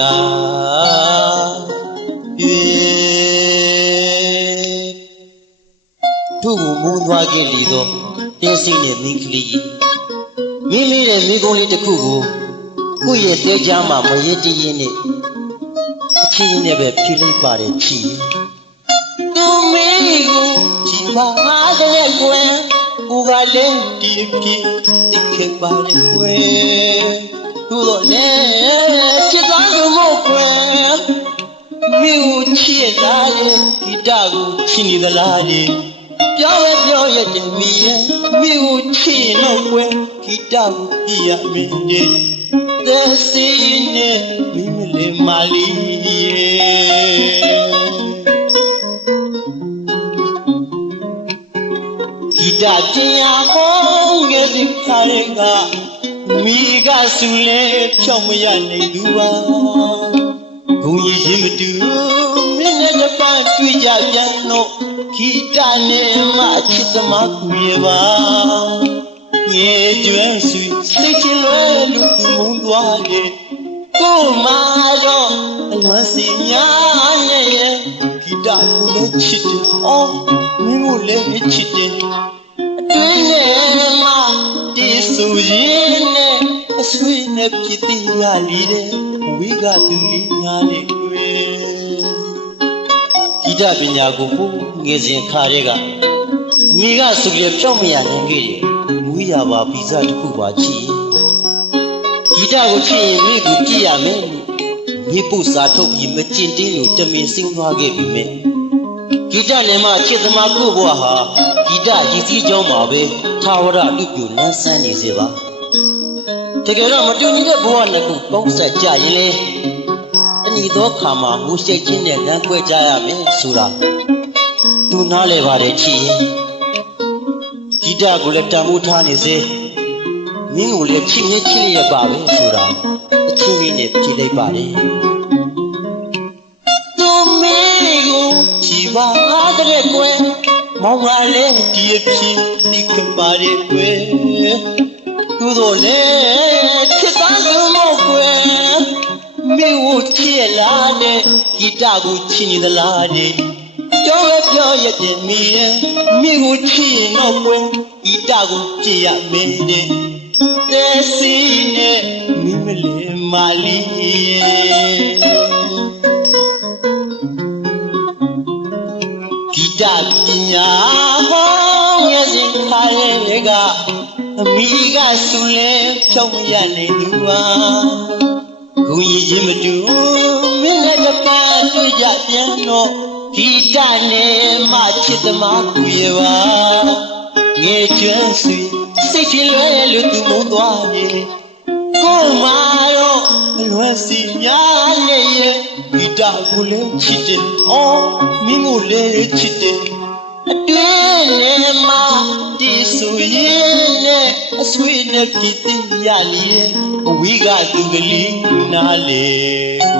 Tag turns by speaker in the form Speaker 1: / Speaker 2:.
Speaker 1: ဒီကရာပြေသူ့ကိုမူးသွားခဲ့လီတော့တင်းစိတ်နဲ့မိန်းကလေးကြီးမိမိရဲ့မိကုံးလေးတစ်ခုကိုကိုယ့်ရဲ့တဲကြားမှာမရတည်ရင်နဲ့အချင်းနဲ့ပဲဖြိလိုက်ပါတယ်ချီသူမေကိုကြည်ပါတဲ့ကွယ်ကိုကလည်းဒီအဖြစ်သိခဲ့ပါတယ်ကွယ်သူတော့လည်းချစ်သွားလို့မို့ ကွယ်မိကိုချစ်လာတဲ့ဂီတကိုချစ်နေသလားလေပြောရပြောရတဲ့မိရဲ့မိကိုချစ်တော့ကွယ်ဂီတကိုပြရမင်းနဲ့သက်စီနဲ့မိမလေးမလီဂီတတင်ရဟောင်းငယ်စီခါရကမိကဆူလဲဖြောင်း မရနိုင်သူပါဂုံကြီးရင်မတူမင်းနဲ့တစ်ပတ်တွေ့ကြပြန်တော့ခီတာနဲ့မှချစ်သမားကူရပါငယ်ကျွမ်းဆွေစိတ်ချလွဲလို့သူမုန်းသွားတယ်ကို့မာတော့အလွန်စီများနဲ့ရဲ့ခီတာကိုလည်းချစ်တယ်အော်မင်းကိုလည်းချစ်တယ်အတွင်းနဲ့မှဒီဆိုရင်နဲ့ အဆွေနဲ့ဖြစ်သေးရလီတဲ့ဝိကသူလေးနားလေကွယ်ဂီတပညာကိုပို့ငယ်စဉ်ခါတဲ့ကအမိကဆိုပြဖြောက်မရနိုင်ခဲ့တယ်မူရပါဗီဇတစ်ခုပါချီဂီတကိုချစ်ရင်မိကိုကြည့်ရမယ်လို့မြေပုစာထုတ်ပြီးမကျင်တင်းလို့တမင်စင်းသွားခဲ့ပြီမဲ့ဂီတနဲ့မှချစ်သမားကိုဘွားဟာဂီတရည်စည်းကြောင်းမှာပဲသာဝရလူပြိုလန်းဆန်းနေစေပါ တကယ်တော့မတူညီတဲ့ဘဝနှစ်ခုပေါင်းဆက်ကြရင်လေအညီသောခါမှာငိုရှိတ်ချင်းနဲ့လမ်းကွဲကြရမယ်ဆိုတာသူနားလဲပါတယ်ချီရင်ဂီတကိုလည်းတန်ဖိုးထားနေစေမင်းကိုလည်းချစ်ငယ်ချစ်လျက်ပါပဲဆိုတာအချင်းကြီးနဲ့ကြည်လိုက်ပါတယ်သူမင်းကိုကြည်ပါတဲ့ကွယ်မောင်ကလည်းဒီအဖြစ်ဒီကပါတယ်ကွယ် သူတို့လည်းချစ်သားလို့မို့ကွယ်မိကိုချစ်လာတဲ့ဂီတကိုချစ်နေသလားတဲ့ပြောရပြောရတဲ့မိရဲ့မိကိုချစ်ရင်တော့ကွယ်ဂီတကိုကြည်ရမင်းတဲ့သက်စီနဲ့မိမလေးမာလီရဲ့ဂီတပညာ အမိကဆူလဲဖြောင်းမရနိုင်သူပါဂုံကြီးချင်းမတူမင်းနဲ့တစ်ပတ်တွေ့ကြပြန်တော့ဒီတနဲ့မှချစ်သမားကူရပါငယ်ကျွမ်းဆွေစိတ်ချလွဲလို့သူမုန်းသွားတယ်ကို့မာတော့အလွယ်စီများနဲ့ရဲ့ဒီတကိုလည်းချစ်တယ်အော်မင်းကိုလည်းချစ်တယ်အတွင်းနဲ့မှဒီဆိုရင်နဲ့အ ဆွေနဲ့ကြည်တင်ရလျက်အဝိကသူကလေးနားလေွယ်